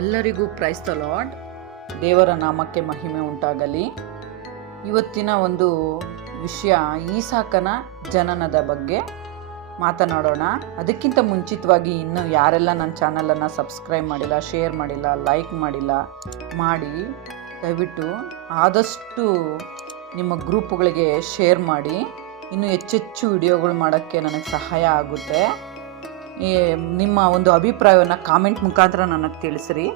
ಎಲ್ಲರಿಗೂ praise the lord ದೇವರ ನಾಮಕ್ಕೆ ಮಹಿಮೆ ಉಂಟಾಗಲಿ. ಇವತ್ತಿನ ಒಂದು ವಿಷಯ ಈಸಾಕನ ಜನನದ ಬಗ್ಗೆ ಮಾತನಾಡೋಣ. ಅದಕ್ಕಿಂತ ಮುಂಚಿತವಾಗಿ ಇನ್ನು ಯಾರೆಲ್ಲ ನನ್ನ ಚಾನಲನ್ನು ಸಬ್ಸ್ಕ್ರೈಬ್ ಮಾಡಿಲ್ಲ ಶೇರ್ ಮಾಡಿಲ್ಲ ಲೈಕ್ ಮಾಡಿಲ್ಲ, ಮಾಡಿ. ದಯವಿಟ್ಟು ಆದಷ್ಟು ನಿಮ್ಮ ಗ್ರೂಪ್ಗಳಿಗೆ ಶೇರ್ ಮಾಡಿ. ಇನ್ನೂ ಹೆಚ್ಚೆಚ್ಚು ವಿಡಿಯೋಗಳು ಮಾಡೋಕ್ಕೆ ನನಗೆ ಸಹಾಯ ಆಗುತ್ತೆ. ನಿಮ್ಮ ಒಂದು ಅಭಿಪ್ರಾಯವನ್ನು ಕಾಮೆಂಟ್ ಮುಖಾಂತರ ನನಗೆ ತಿಳಿಸ್ರಿ.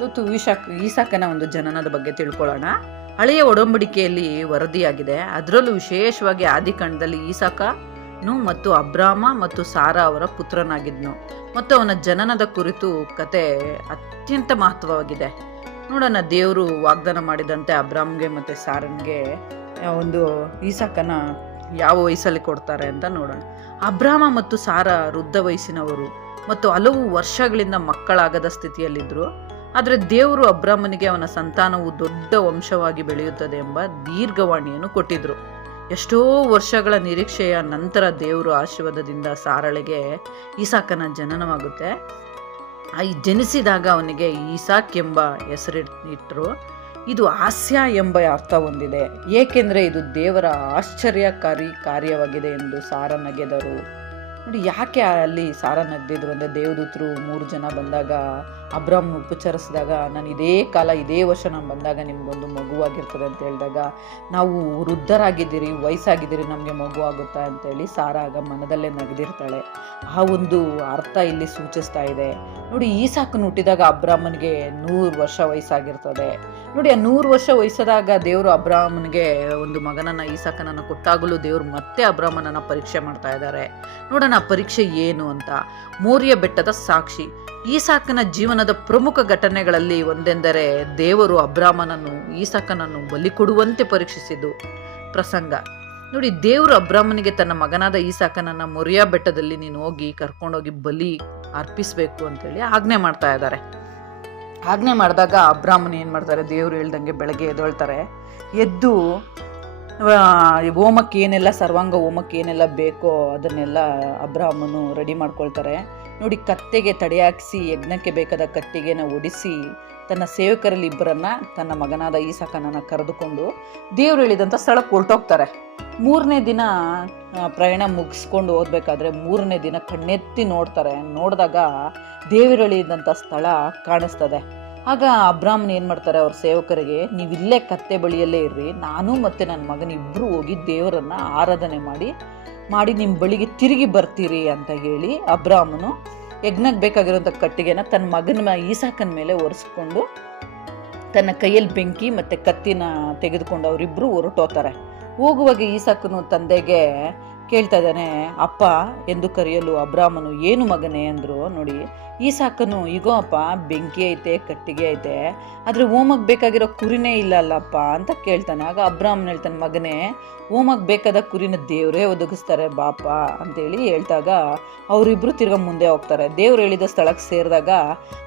ಇವತ್ತು ಈಶಾಕ್ ಈಸಾಕನ ಒಂದು ಜನನದ ಬಗ್ಗೆ ತಿಳ್ಕೊಳ್ಳೋಣ. ಹಳೆಯ ಒಡಂಬಡಿಕೆಯಲ್ಲಿ ವರದಿಯಾಗಿದೆ. ಅದರಲ್ಲೂ ವಿಶೇಷವಾಗಿ ಆದಿಕಾಂಡದಲ್ಲಿ ಈಸಾಕನು ಮತ್ತು ಅಬ್ರಾಮ ಮತ್ತು ಸಾರಾ ಅವರ ಪುತ್ರನಾಗಿದ್ನು. ಮತ್ತು ಅವನ ಜನನದ ಕುರಿತು ಕತೆ ಅತ್ಯಂತ ಮಹತ್ವವಾಗಿದೆ. ನೋಡೋಣ, ದೇವರು ವಾಗ್ದಾನ ಮಾಡಿದಂತೆ ಅಬ್ರಾಮ್ಗೆ ಮತ್ತು ಸಾರನ್ಗೆ ಒಂದು ಈಸಾಕನ ಯಾವ ವಯಸ್ಸಲ್ಲಿ ಕೊಡ್ತಾರೆ ಅಂತ ನೋಡೋಣ. ಅಬ್ರಾಮ ಮತ್ತು ಸಾರ ವೃದ್ಧ ವಯಸ್ಸಿನವರು ಮತ್ತು ಹಲವು ವರ್ಷಗಳಿಂದ ಮಕ್ಕಳಾಗದ ಸ್ಥಿತಿಯಲ್ಲಿದ್ದರು ಆದರೆ ದೇವರು ಅಬ್ರಾಹ್ಮನಿಗೆ ಅವನ ಸಂತಾನವು ದೊಡ್ಡ ವಂಶವಾಗಿ ಬೆಳೆಯುತ್ತದೆ ಎಂಬ ದೀರ್ಘವಾಣಿಯನ್ನು ಕೊಟ್ಟಿದ್ರು. ಎಷ್ಟೋ ವರ್ಷಗಳ ನಿರೀಕ್ಷೆಯ ನಂತರ ದೇವರು ಆಶೀರ್ವಾದದಿಂದ ಸಾರಳೆಗೆ ಈಸಾಕನ ಜನನವಾಗುತ್ತೆ. ಈ ಜನಿಸಿದಾಗ ಅವನಿಗೆ ಈಸಾಕ್ ಎಂಬ ಹೆಸರಿಟ್ಟರು ಇದು ಹಾಸ್ಯ ಎಂಬ ಅರ್ಥ ಹೊಂದಿದೆ. ಏಕೆಂದರೆ ಇದು ದೇವರ ಆಶ್ಚರ್ಯಕಾರಿ ಕಾರ್ಯವಾಗಿದೆ ಎಂದು ಸಾರ ನಗೆದರು ನೋಡಿ, ಯಾಕೆ ಅಲ್ಲಿ ಸಾರ ನಗ್ದಿದ್ರು ಅಂದರೆ ದೇವದೂತರು ಮೂರು ಜನ ಬಂದಾಗ ಅಬ್ರಾಮ್ ಉಪಚರಿಸಿದಾಗ, ನಾನು ಇದೇ ಕಾಲ, ಇದೇ ವರ್ಷ ನಾನು ಬಂದಾಗ ನಿಮಗೊಂದು ಮಗುವಾಗಿರ್ತದೆ ಅಂತ ಹೇಳಿದಾಗ, ನಾವು ವೃದ್ಧರಾಗಿದ್ದೀರಿ, ವಯಸ್ಸಾಗಿದ್ದೀರಿ, ನಮಗೆ ಮಗು ಆಗುತ್ತಾ ಅಂತೇಳಿ ಸಾರ ಆಗ ಮನದಲ್ಲೇ ನಗದಿರ್ತಾಳೆ. ಆ ಒಂದು ಅರ್ಥ ಇಲ್ಲಿ ಸೂಚಿಸ್ತಾ ಇದೆ. ನೋಡಿ ಈ ಸಾಕು ಹುಟ್ಟಿದಾಗ ಅಬ್ರಾಹ್ಮನಿಗೆ ನೂರು ವರ್ಷ ವಯಸ್ಸಾಗಿರ್ತದೆ. ನೋಡಿ, ಆ ನೂರು ವರ್ಷ ವಯಸ್ಸಾದಾಗ ದೇವರು ಅಬ್ರಾಹ್ಮನ್ಗೆ ಒಂದು ಮಗನನ್ನ, ಈಸಾಕನನ್ನು ಕೊಟ್ಟಾಗಲೂ ದೇವರು ಮತ್ತೆ ಅಬ್ರಾಹ್ಮನನ್ನು ಪರೀಕ್ಷೆ ಮಾಡ್ತಾ ಇದ್ದಾರೆ. ನೋಡೋಣ ಪರೀಕ್ಷೆ ಏನು ಅಂತ. ಮೋರಿಯ ಬೆಟ್ಟದ ಸಾಕ್ಷಿ. ಈಸಾಕನ ಜೀವನದ ಪ್ರಮುಖ ಘಟನೆಗಳಲ್ಲಿ ಒಂದೆಂದರೆ ದೇವರು ಅಬ್ರಾಮನನ್ನು ಈಸಾಕನನ್ನು ಬಲಿ ಕೊಡುವಂತೆ ಪರೀಕ್ಷಿಸಿದ್ದು ಪ್ರಸಂಗ. ನೋಡಿ, ದೇವರು ಅಬ್ರಾಹ್ಮನಿಗೆ ತನ್ನ ಮಗನಾದ ಈಸಾಕನನ್ನು ಮೊರಿಯಾ ಬೆಟ್ಟದಲ್ಲಿ ನೀನು ಹೋಗಿ ಕರ್ಕೊಂಡೋಗಿ ಬಲಿ ಅರ್ಪಿಸಬೇಕು ಅಂತೇಳಿ ಆಜ್ಞೆ ಮಾಡ್ತಾ ಇದ್ದಾರೆ. ಆಜ್ಞೆ ಮಾಡಿದಾಗ ಅಬ್ರಾಹ್ಮನ್ ಏನು ಮಾಡ್ತಾರೆ? ದೇವರು ಹೇಳ್ದಂಗೆ ಬೆಳಗ್ಗೆ ಎದ್ದೊಳ್ತಾರೆ. ಎದ್ದು ಹೋಮಕ್ಕೆ ಏನೆಲ್ಲ ಸರ್ವಾಂಗ ಹೋಮಕ್ಕೆ ಏನೆಲ್ಲ ಬೇಕೋ ಅದನ್ನೆಲ್ಲ ಅಬ್ರಾಹ್ಮನು ರೆಡಿ ಮಾಡ್ಕೊಳ್ತಾರೆ. ನೋಡಿ, ಕತ್ತೆಗೆ ತಡೆ ಹಾಕಿಸಿ ಯಜ್ಞಕ್ಕೆ ಬೇಕಾದ ಕಟ್ಟಿಗೆನ ಒಡಿಸಿ, ತನ್ನ ಸೇವಕರಲ್ಲಿ ಇಬ್ಬರನ್ನ ತನ್ನ ಮಗನಾದ ಈಸಾಕನನ್ನ ಕರೆದುಕೊಂಡು ದೇವ್ರು ಹೇಳಿದಂಥ ಸ್ಥಳಕ್ಕೆ ಹೊರಟೋಗ್ತಾರೆ. ಮೂರನೇ ದಿನ ಪ್ರಯಾಣ ಮುಗಿಸ್ಕೊಂಡು ಹೋಗ್ಬೇಕಾದ್ರೆ ಮೂರನೇ ದಿನ ಕಣ್ಣೆತ್ತಿ ನೋಡ್ತಾರೆ. ನೋಡಿದಾಗ ದೇವರು ಹೇಳಿದಂಥ ಸ್ಥಳ ಕಾಣಿಸ್ತದೆ. ಆಗ ಅಬ್ರಾಹ್ಮನ್ ಏನು ಮಾಡ್ತಾರೆ ಅವ್ರ ಸೇವಕರಿಗೆ, ನೀವು ಇಲ್ಲೇ ಕತ್ತೆ ಬಳಿಯಲ್ಲೇ ಇರ್ರಿ, ನಾನು ಮತ್ತು ನನ್ನ ಮಗನ ಇಬ್ಬರು ಹೋಗಿ ದೇವರನ್ನ ಆರಾಧನೆ ಮಾಡಿ ಮಾಡಿ ನಿಮ್ಮ ಬಳಿಗೆ ತಿರುಗಿ ಬರ್ತೀರಿ ಅಂತ ಹೇಳಿ ಅಬ್ರಾಹ್ಮನು ಯಜ್ಞಕ್ಕೆ ಬೇಕಾಗಿರೋಂಥ ಕಟ್ಟಿಗೆನ ತನ್ನ ಮಗನ ಈಸಾಕನ ಮೇಲೆ ಒರೆಸ್ಕೊಂಡು ತನ್ನ ಕೈಯಲ್ಲಿ ಬೆಂಕಿ ಮತ್ತು ಕತ್ತಿನ ತೆಗೆದುಕೊಂಡು ಅವರಿಬ್ಬರು ಹೊರಟೋತಾರೆ ಹೋಗುವಾಗ ಈಸಾಕನು ತಂದೆಗೆ ಕೇಳ್ತಾ ಇದ್ದಾನೆ, ಅಪ್ಪ, ಎಂದು ಕರೆಯಲು ಅಬ್ರಾಹ್ಮನು ಏನು ಮಗನೇ? ಅಂದರು, ನೋಡಿ ಈ ಸಾಕನು ಈಗೋ ಅಪ್ಪ, ಬೆಂಕಿ ಐತೆ, ಕಟ್ಟಿಗೆ ಐತೆ, ಆದರೆ ಓಮಗೆ ಬೇಕಾಗಿರೋ ಕುರಿನೇ ಇಲ್ಲ ಅಲ್ಲಪ್ಪ, ಅಂತ ಕೇಳ್ತಾನೆ. ಆಗ ಅಬ್ರಾಹ್ಮನ್ ಹೇಳ್ತಾನೆ, ಮಗನೇ, ಓಮಗೆ ಬೇಕಾದ ಕುರಿನ ದೇವರೇ ಒದಗಿಸ್ತಾರೆ, ಬಾಪ, ಅಂತೇಳಿ ಹೇಳ್ದಾಗ ಅವರಿಬ್ಬರು ತಿರ್ಗಾ ಮುಂದೆ ಹೋಗ್ತಾರೆ. ದೇವ್ರು ಹೇಳಿದ ಸ್ಥಳಕ್ಕೆ ಸೇರಿದಾಗ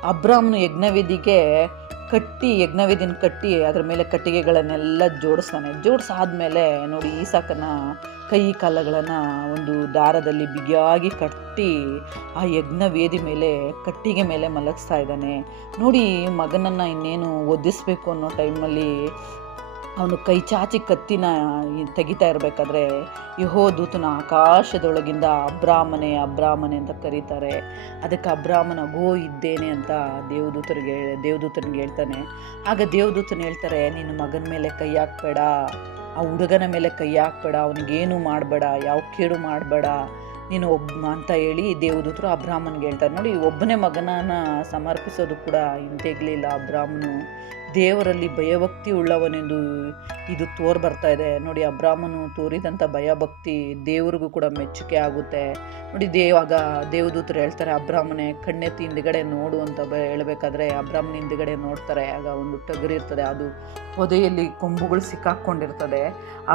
ಅಬ್ರಾಹ್ಮನು ಯಜ್ಞವಿಧಿಗೆ ಕಟ್ಟಿ ಯಜ್ಞವೇದಿನ ಕಟ್ಟಿ ಅದ್ರ ಮೇಲೆ ಕಟ್ಟಿಗೆಗಳನ್ನೆಲ್ಲ ಜೋಡಿಸ್ತಾನೆ. ಜೋಡಿಸಾದ್ಮೇಲೆ ನೋಡಿ ಈಸಾಕನ ಕೈ ಕಾಲಗಳನ್ನು ಒಂದು ದಾರದಲ್ಲಿ ಬಿಗಿಯಾಗಿ ಕಟ್ಟಿ ಆ ಯಜ್ಞ ವೇದಿ ಮೇಲೆ, ಕಟ್ಟಿಗೆ ಮೇಲೆ ಮಲಗಿಸ್ತಾ ಇದ್ದಾನೆ. ನೋಡಿ ಮಗನನ್ನು ಇನ್ನೇನು ಒದಿಸ್ಬೇಕು ಅನ್ನೋ ಟೈಮಲ್ಲಿ ಅವನು ಕೈ ಚಾಚಿ ಕತ್ತಿನ ತೆಗಿತಾ ಇರಬೇಕಾದ್ರೆ ಯಹೋ ದೂತನ ಆಕಾಶದೊಳಗಿಂದ ಅಬ್ರಾಹ್ಮನೆ ಅಬ್ರಾಹ್ಮನೆ ಅಂತ ಕರೀತಾರೆ. ಅದಕ್ಕೆ ಅಬ್ರಾಹ್ಮನ ಗೋ ಇದ್ದೇನೆ ಅಂತ ದೇವದೂತರಿಗೆ ದೇವದೂತನಿಗೆ ಹೇಳ್ತಾನೆ. ಆಗ ದೇವದೂತನ ಹೇಳ್ತಾರೆ, ನಿನ್ನ ಮಗನ ಮೇಲೆ ಕೈ ಹಾಕ್ಬೇಡ. ಆ ಹುಡುಗನ ಮೇಲೆ ಕೈ ಹಾಕ್ಬೇಡ. ಅವನಿಗೇನು ಮಾಡಬೇಡ. ಯಾವ ಕೇಡು ಮಾಡಬೇಡ. ನೀನು ಒಬ್ಬ ಅಂತ ಹೇಳಿ ದೇವದೂತರು ಅಬ್ರಾಹ್ಮನ್ಗೆ ಹೇಳ್ತಾರೆ. ನೋಡಿ, ಒಬ್ಬನೇ ಮಗನನ್ನ ಸಮರ್ಪಿಸೋದು ಕೂಡ ಹಿಂತೆಗ್ಲಿಲ್ಲ ಅಬ್ರಾಹ್ಮನು ದೇವರಲ್ಲಿ ಭಯಭಕ್ತಿ ಉಳ್ಳವನೆಂದು ಇದು ತೋರ್ ಬರ್ತಾ ಇದೆ. ನೋಡಿ, ಅಬ್ರಾಹ್ಮನು ತೋರಿದಂಥ ಭಯಭಕ್ತಿ ದೇವರಿಗೂ ಕೂಡ ಮೆಚ್ಚುಗೆ ಆಗುತ್ತೆ. ನೋಡಿ ದೇವಾಗ ದೇವದೂತರು ಹೇಳ್ತಾರೆ, ಅಬ್ರಾಹ್ಮನೆ, ಕಣ್ಣೆತ್ತಿ ಹಿಂದ್ಗಡೆ ನೋಡು ಅಂತ ಹೇಳಬೇಕಾದ್ರೆ ಅಬ್ರಾಹ್ಮನ ಹಿಂದ್ಗಡೆ ನೋಡ್ತಾರೆ. ಆಗ ಒಂದು ಟಗರಿ ಇರ್ತದೆ, ಅದು ಪೊದೆಯಲ್ಲಿ ಕೊಂಬುಗಳು ಸಿಕ್ಕಾಕ್ಕೊಂಡಿರ್ತದೆ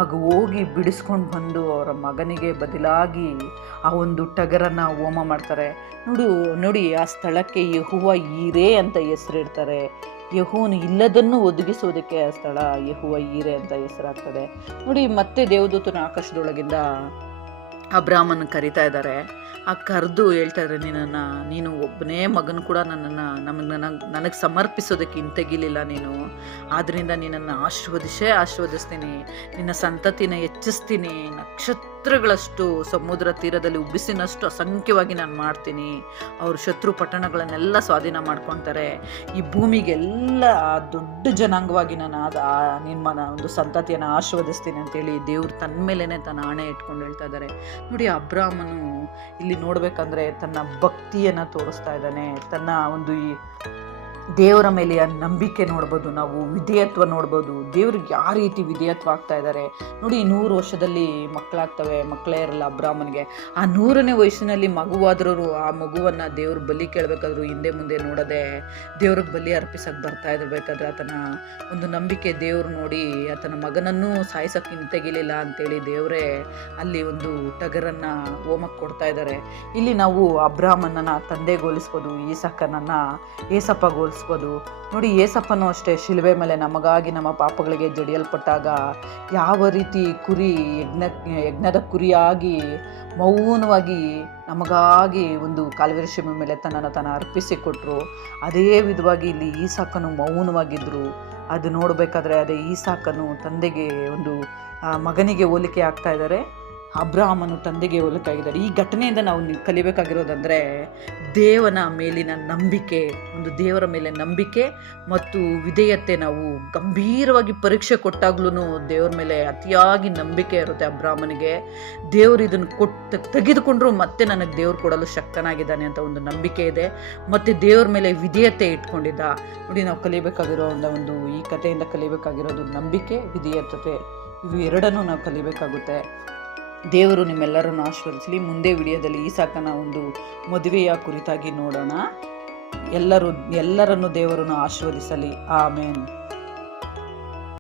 ಆಗ ಹೋಗಿ ಬಿಡಿಸ್ಕೊಂಡು ಬಂದು ಅವರ ಮಗನಿಗೆ ಬದಲಾಗಿ ಆ ಒಂದು ಟಗರನ್ನು ಹೋಮ ಮಾಡ್ತಾರೆ. ನೋಡು, ನೋಡಿ, ಆ ಸ್ಥಳಕ್ಕೆ ಯಹುವ ಈರೇ ಅಂತ ಹೆಸರಿಡ್ತಾರೆ. ಯಹುವನು ಇಲ್ಲದನ್ನು ಒದಗಿಸೋದಕ್ಕೆ ಆ ಸ್ಥಳ ಯಹುವ ಈರೆ ಅಂತ ಹೆಸರಾಗ್ತದೆ. ನೋಡಿ, ಮತ್ತೆ ದೇವದೂತನ ಆಕಾಶದೊಳಗಿಂದ ಅಬ್ರಾಹ್ಮನ್ ಕರಿತಾ ಇದ್ದಾರೆ. ಆ ಕರೆದು ಹೇಳ್ತಾರೆ ನಿನ್ನನ್ನು, ನೀನು ಒಬ್ಬನೇ ಮಗನ ಕೂಡ ನನ್ನನ್ನು, ನಮಗೆ ನನಗೆ ನನಗೆ ಸಮರ್ಪಿಸೋದಕ್ಕೆ ಹಿಂತೆಗಿಲಿಲ್ಲ ನೀನು. ಆದ್ದರಿಂದ ನಿನ್ನನ್ನು ಆಶೀರ್ವದಿಸೇ ಆಶೀರ್ವದಿಸ್ತೀನಿ. ನಿನ್ನ ಸಂತತಿನ ಹೆಚ್ಚಿಸ್ತೀನಿ. ನಕ್ಷತ್ರಗಳಷ್ಟು ಸಮುದ್ರ ತೀರದಲ್ಲಿ ಉಬ್ಬಿಸಿನಷ್ಟು ಅಸಂಖ್ಯವಾಗಿ ನಾನು ಮಾಡ್ತೀನಿ. ಅವರು ಶತ್ರು ಪಟ್ಟಣಗಳನ್ನೆಲ್ಲ ಸ್ವಾಧೀನ ಮಾಡ್ಕೊತಾರೆ. ಈ ಭೂಮಿಗೆಲ್ಲ ದೊಡ್ಡ ಜನಾಂಗವಾಗಿ ನಾನು ಅದು ನಿಮ್ಮ ಒಂದು ಸಂತತಿಯನ್ನು ಆಶೀರ್ವದಿಸ್ತೀನಿ ಅಂತೇಳಿ ದೇವ್ರು ತನ್ನ ಮೇಲೇ ತನ್ನ ಆಣೆ ಇಟ್ಕೊಂಡು ಹೇಳ್ತಾ ಇದ್ದಾರೆ ನೋಡಿ, ಅಬ್ರಾಹ್ಮನು ಇಲ್ಲಿ ನೋಡ್ಬೇಕಂದ್ರೆ ತನ್ನ ಭಕ್ತಿಯನ್ನು ತೋರಿಸ್ತಾ ಇದ್ದಾನೆ. ತನ್ನ ಒಂದು ಈ ದೇವರ ಮೇಲೆ ನಂಬಿಕೆ ನೋಡ್ಬೋದು, ನಾವು ವಿಧೇಯತ್ವ ನೋಡ್ಬೋದು. ದೇವ್ರಿಗೆ ಯಾವ ರೀತಿ ವಿಧೇಯತ್ವ ಆಗ್ತಾ ಇದ್ದಾರೆ ನೋಡಿ ಈ ನೂರು ವರ್ಷದಲ್ಲಿ ಮಕ್ಕಳಾಗ್ತವೆ, ಮಕ್ಕಳೇ ಇರಲ್ಲ ಅಬ್ರಾಹ್ಮನ್ಗೆ ಆ ನೂರನೇ ವಯಸ್ಸಿನಲ್ಲಿ ಮಗುವಾದ್ರೂ ಆ ಮಗುವನ್ನು ದೇವ್ರ ಬಲಿ ಕೇಳಬೇಕಾದ್ರೂ ಹಿಂದೆ ಮುಂದೆ ನೋಡದೆ ದೇವ್ರಿಗೆ ಬಲಿ ಅರ್ಪಿಸೋಕೆ ಬರ್ತಾ ಇರಬೇಕಾದ್ರೆ ಆತನ ಒಂದು ನಂಬಿಕೆ ದೇವ್ರು ನೋಡಿ ಆತನ ಮಗನನ್ನು ಸಾಯಿಸೋಕೆ ಹಿಂತೆಗಿಲಿಲ್ಲ ಅಂತೇಳಿ ದೇವರೇ ಅಲ್ಲಿ ಒಂದು ಟಗರನ್ನು ಹೋಮಕ್ಕೆ ಕೊಡ್ತಾ ಇದ್ದಾರೆ ಇಲ್ಲಿ ನಾವು ಅಬ್ರಾಹ್ಮನನ್ನ ತಂದೆಗೋಲಿಸ್ಬೋದು ಈಸಕ್ಕನನ್ನ ಏಸಪ್ಪಗೋಲಿಸ್ಬೋದು ನೋಡಿ, ಏಸಪ್ಪನೂ ಅಷ್ಟೇ, ಶಿಲುಬೆ ಮೇಲೆ ನಮಗಾಗಿ ನಮ್ಮ ಪಾಪಗಳಿಗೆ ಜಡಿಯಲ್ಪಟ್ಟಾಗ ಯಾವ ರೀತಿ ಕುರಿ ಯಜ್ಞ, ಯಜ್ಞದ ಕುರಿಯಾಗಿ, ಮೌನವಾಗಿ ನಮಗಾಗಿ ಒಂದು ಕಾಲುವೆರಿ ಶಿಮೆ ಮೇಲೆ ತನ್ನನ್ನು ತಾನು ಅರ್ಪಿಸಿಕೊಟ್ರು, ಅದೇ ವಿಧವಾಗಿ ಇಲ್ಲಿ ಈಸಾಕನು ಮೌನವಾಗಿದ್ದರು. ಅದು ನೋಡಬೇಕಾದ್ರೆ ಅದೇ ಈಸಾಕನು ತಂದೆಗೆ ಒಂದು ಮಗನಿಗೆ ಹೋಲಿಕೆ ಆಗ್ತಾ ಇದ್ದಾರೆ. ಅಬ್ರಾಹ್ಮನು ತಂದೆಗೆ ಹೋಲಕ್ಕಾಗಿದ್ದಾರೆ ಈ ಘಟನೆಯಿಂದ ನಾವು ಕಲಿಬೇಕಾಗಿರೋದಂದರೆ ದೇವನ ಮೇಲಿನ ನಂಬಿಕೆ, ಒಂದು ದೇವರ ಮೇಲೆ ನಂಬಿಕೆ ಮತ್ತು ವಿಧೇಯತೆ. ನಾವು ಗಂಭೀರವಾಗಿ ಪರೀಕ್ಷೆ ಕೊಟ್ಟಾಗ್ಲೂ ದೇವರ ಮೇಲೆ ಅತಿಯಾಗಿ ನಂಬಿಕೆ ಇರುತ್ತೆ ಅಬ್ರಾಹ್ಮನಿಗೆ. ದೇವರು ಇದನ್ನು ಕೊಟ್ಟು ತೆಗೆದುಕೊಂಡ್ರು ಮತ್ತೆ ನನಗೆ ದೇವ್ರು ಕೊಡಲು ಶಕ್ತನಾಗಿದ್ದಾನೆ ಅಂತ ಒಂದು ನಂಬಿಕೆ ಇದೆ. ಮತ್ತು ದೇವ್ರ ಮೇಲೆ ವಿಧೇಯತೆ ಇಟ್ಕೊಂಡಿದ್ದ. ನೋಡಿ, ನಾವು ಕಲಿಬೇಕಾಗಿರೋ ಒಂದು ಈ ಕಥೆಯಿಂದ ಕಲಿಬೇಕಾಗಿರೋದು ನಂಬಿಕೆ, ವಿಧೇಯತೆ. ಇವು ಎರಡನ್ನೂ ನಾವು ಕಲಿಬೇಕಾಗುತ್ತೆ. ದೇವರು ನಿಮ್ಮೆಲ್ಲರನ್ನು ಆಶೀರ್ವದಿಸಲಿ. ಮುಂದೆ ವಿಡಿಯೋದಲ್ಲಿ ಈ ಸಾಕನ ಒಂದು ಮದುವೆಯ ಕುರಿತಾಗಿ ನೋಡೋಣ. ಎಲ್ಲರೂ, ಎಲ್ಲರನ್ನು ದೇವರನ್ನು ಆಶೀರ್ವದಿಸಲಿ. ಆಮೇನ್.